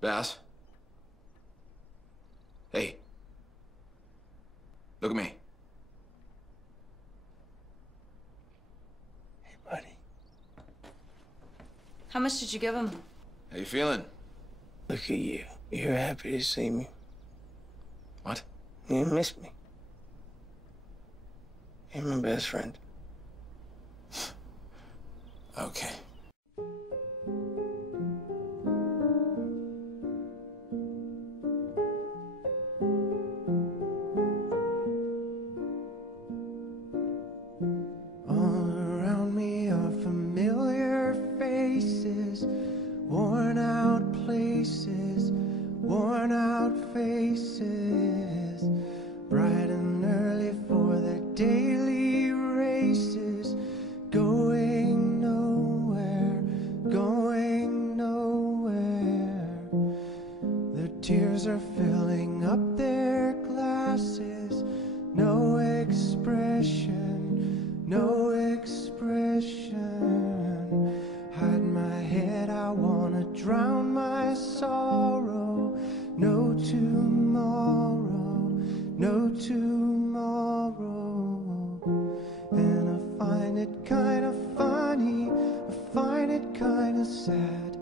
Bass? Hey. Look at me. Hey, buddy. How much did you give him? How you feeling? Look at you. You're happy to see me. What? You miss me. You're my best friend. Okay. All around me are familiar faces, worn out places, worn out faces, bright and early for their daily races, going nowhere, going nowhere. Their tears are filling up their glasses, no expression, no expression. Hide my head, I wanna drown my sorrow. No tomorrow, no tomorrow. And I find it kinda funny, I find it kinda sad.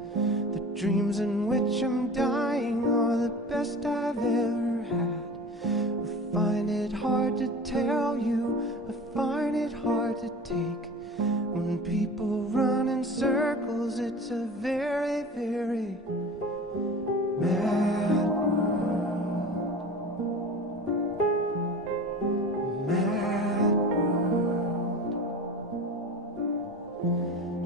The dreams in which I'm dying are the best I've ever had. I find it hard to tell you, I find it hard to take. When people run in circles, it's a very, very mad world. Mad world.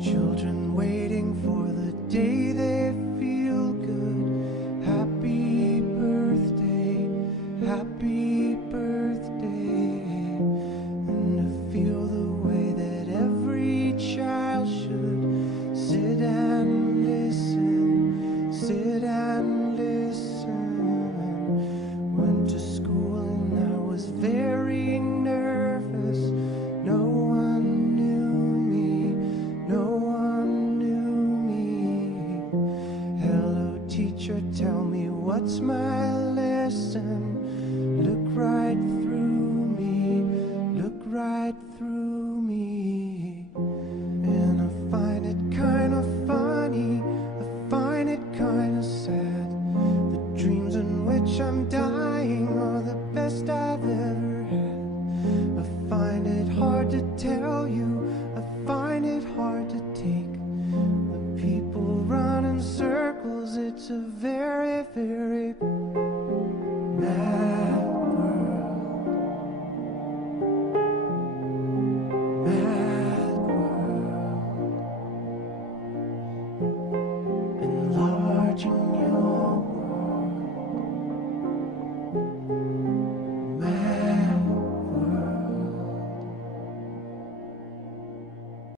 Children waiting for the day they feel good. Happy birthday, happy birthday. And to feel the way that every child should sit and listen, sit and listen. Went to school and I was very nervous. No one knew me, no one knew me. Hello teacher, tell me what's my lesson. Look right through me, look right through me. And I find it kinda funny, I find it kinda sad. The dreams in which I'm dying are the best I've ever had. I find it hard to tell you, I find it hard to take. The people run in circles, it's a very, very mad